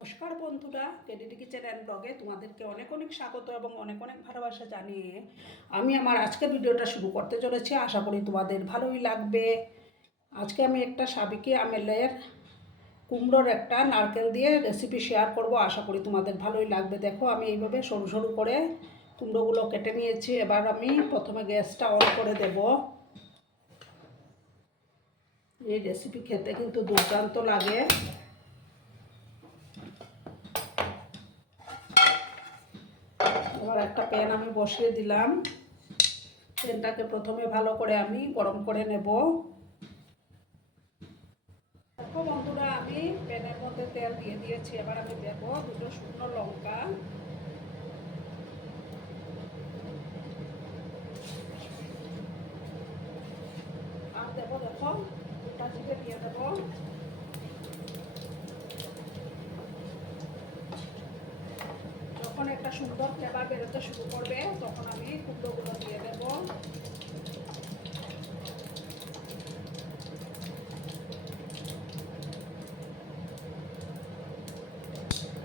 নমস্কার বন্ধুরা, KDD kitchen and ব্লগে তোমাদেরকে অনেক অনেক স্বাগত এবং অনেক অনেক ভালোবাসা জানিয়ে আমি আমার আজকের ভিডিওটা শুরু করতে চলেছি। আশা করি তোমাদের ভালোই লাগবে। আজকে আমি একটা সাবিকি আমেলের কুমড়োর একটা নারকেল দিয়ে রেসিপি শেয়ার করব। আশা করি তোমাদের ভালোই লাগবে। দেখো, আমি এইভাবে সরু সরু করে কুমড়োগুলো কেটে নিয়েছি। এবার আমি প্রথমে গ্যাসটা অন করে দেব। এই রেসিপি খেতে কিন্তু দুর্দান্ত লাগে। এবার একটা প্যান আমি বসিয়ে দিলাম। প্যানটাকে প্রথমে ভালো করে আমি গরম করে নেব। দেখো বন্ধুরা, আমি প্যানের মধ্যে তেল দিয়ে দিয়েছি। এবার আমি দেব দুটো শুকনো লঙ্কা, আর দেবো দেখো গোটা জিরে দিয়ে দেবো। যখন একটা সুন্দর ফ্লেভার বেরোতে শুরু করবে তখন আমি কুমড়োগুলো দিয়ে দেবো।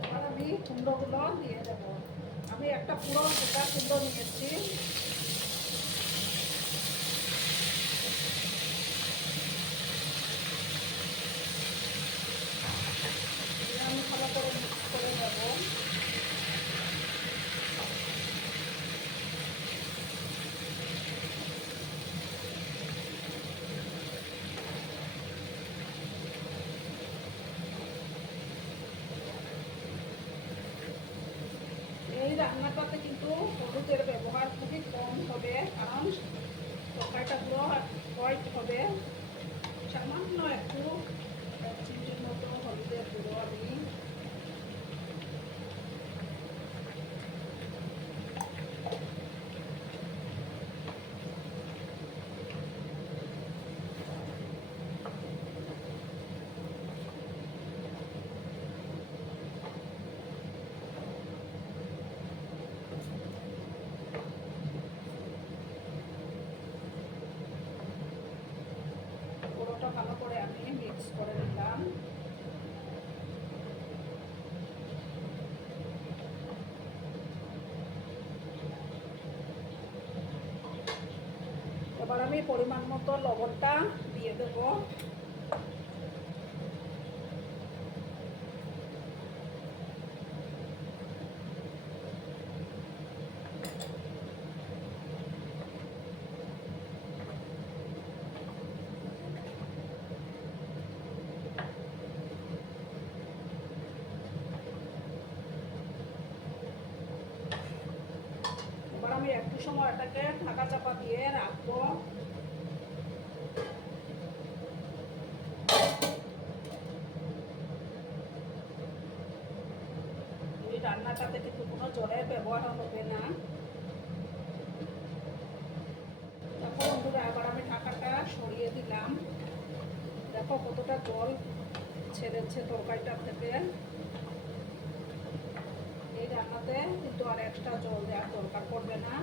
এবার আমি কুমড়োগুলো দিয়ে দেবো। আমি একটা পুরো গোটা কুমড়ো নিয়েছি। আমি ভালো করে মিক্স করে নেবো। এই রান্নাটাতে কিন্তু হলুদের ব্যবহার খুবই কম হবে, কারণ তরকারিটা পুরো হোয়াইট হবে। সামান্য একটু চিমটির মতো হলুদের গুঁড়ো আমি পুরোটা ভালো করে আমি মিক্স করে নিলাম। এবার আমি পরিমাণ মতো লবণটা দিয়ে দেব। এবার আমি একটু সময় এটাকে ঢাকা চাপা দিয়ে রাখবো। এই রান্নাটাতে কিন্তু কোনো জলের ব্যবহার হবে না। দেখো বন্ধুরা, এবার আমি ঢাকাটা সরিয়ে দিলাম। দেখো কতটা জল ছেড়েছে তরকারিটার থেকে। এই রান্নাতে কিন্তু আর এক্সট্রা জল দেওয়ার দরকার পড়বে না।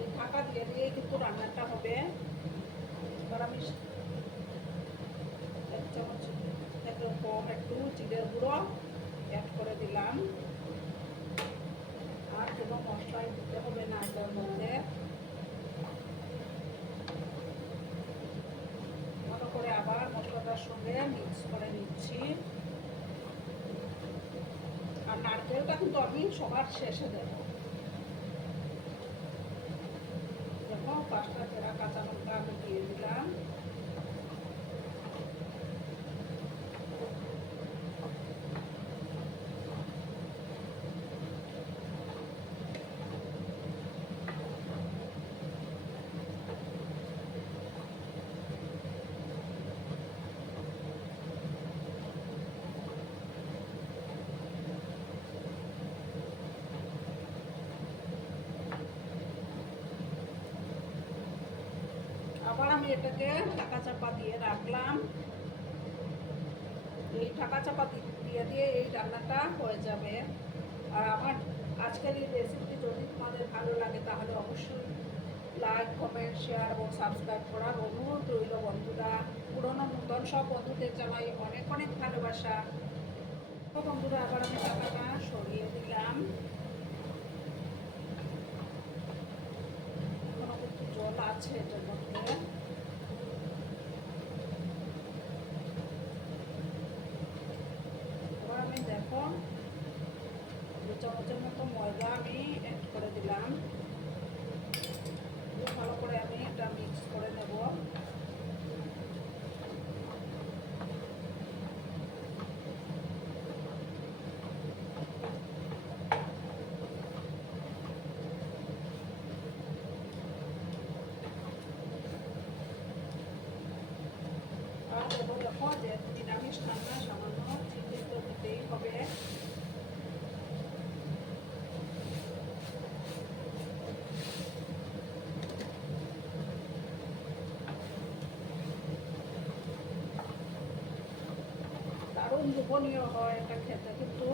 এই ঢাকা দিয়ে দিয়ে কিন্তু রান্নাটা হবে। এবার আমি এক চামচ থেকে কম একটু জিরের গুঁড়ো অ্যাড করে দিলাম। আর কোনো মশলাই দিতে হবে না এটার মধ্যে। ভালো করে আবার মশলাটার সঙ্গে মিক্স করে নিচ্ছি। আর নারকেলটা কিন্তু আমি সবার শেষে দেবো। দেখো 5টা চেরা কাঁচা লঙ্কা আমি দিয়ে দিলাম। আবার আমি এটাকে ঢাকা চাপা দিয়ে রাখলাম। এই ঢাকা চাপা দিয়ে দিয়ে এই রান্নাটা হয়ে যাবে। আর আমার আজকের এই রেসিপি যদি তোমাদের ভালো লাগে তাহলে অবশ্যই লাইক কমেন্ট শেয়ার এবং সাবস্ক্রাইব করার অনুরোধ রইল বন্ধুরা। পুরনো নতুন সব বন্ধুদের জানাই অনেক অনেক ভালোবাসা। তো বন্ধুরা আবার আমি টাকাটা সরিয়ে দিলাম। এখনো কিন্তু জল আছে এটার মধ্যে। এবার আমি দেখো 2 চামচের মতো ময়দা আমি অ্যাড করে দিলাম। ভালো করে আমি এটা মিক্স করে নেব। আর দেবো দেখো যে নিরামিষ রান্না সামান্য চিনি তো দিতেই হবে। দারুণ লোভনীয় হয় এটা খেতে কিন্তু।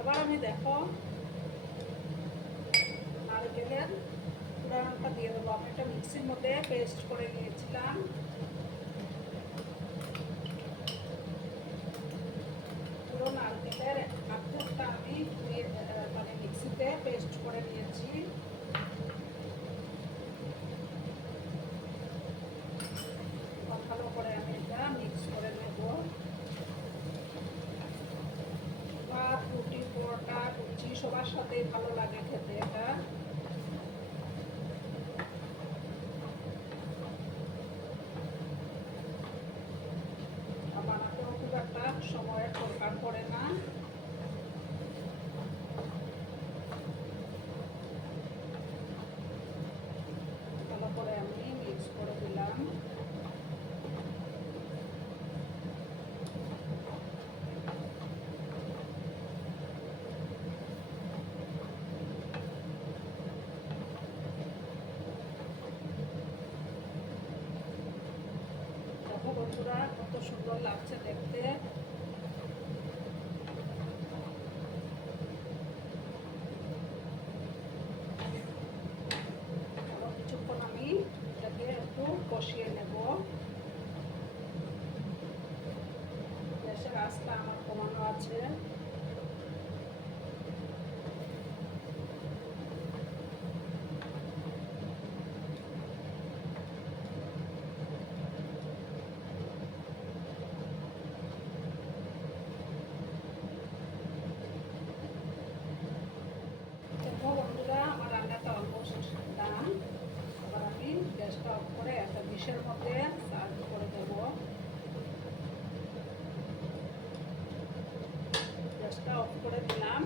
এবার আমি দেখো নারকেলের পুরানটা দিয়ে দেবো। আমি একটা মিক্সির মধ্যে পেস্ট করে নিয়েছিলাম। পুরো নারকেলের আর্ধেকটা আমি মানে মিক্সিতে পেস্ট করে নিয়েছি। ভালো করে আমি এটা মিক্স করে নেব। ভাত রুটি পরোটা লুচি সবার সাথেই ভালো লাগে খেতে এটা। বানাতেও খুব একটা সময়ের দরকার পড়ে না। ভালো করে আমি মিক্স করে দিলাম। দেখো বন্ধুরা কত সুন্দর লাগছে দেখতে। কিছুক্ষণ আমি এটাকে একটু কষিয়ে নেব। গ্যাসের আঁচটা আমার কমানো আছে। দেখো বন্ধুরা আমার রান্নাটা অলমোস্ট ডান। এবার আমি গ্যাসটা অফ করে একটা ডিশের মধ্যে সার্ভ করে দেব। গ্যাসটা অফ করে দিলাম।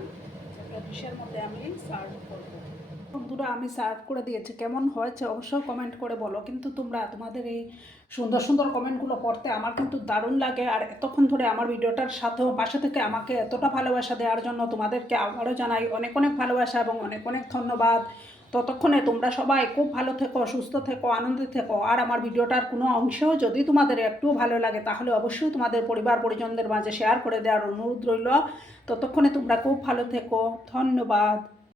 একটা ডিশের মধ্যে আমি সার্ভ করব। বন্ধুরা আমি সার্ভ করে দিয়েছি। কেমন হয়েছে অবশ্যই কমেন্ট করে বলো। কিন্তু তোমরা তোমাদের এই সুন্দর সুন্দর কমেন্টগুলো পড়তে আমার কিন্তু দারুণ লাগে। আর এতক্ষণ ধরে আমার ভিডিওটার সাথেও পাশে থেকে আমাকে এতটা ভালোবাসা দেওয়ার জন্য তোমাদেরকে আবারও জানাই অনেক অনেক ভালোবাসা এবং অনেক অনেক ধন্যবাদ। ততক্ষণে তোমরা সবাই খুব ভালো থেকো, সুস্থ থেকো, আনন্দে থেকো। আর আমার ভিডিওটার কোনো অংশেও যদি তোমাদের একটু ভালো লাগে তাহলে অবশ্যই তোমাদের পরিবার পরিজনদের মাঝে শেয়ার করে দেওয়ার অনুরোধ রইল। ততক্ষণে তোমরা খুব ভালো থেকো। ধন্যবাদ।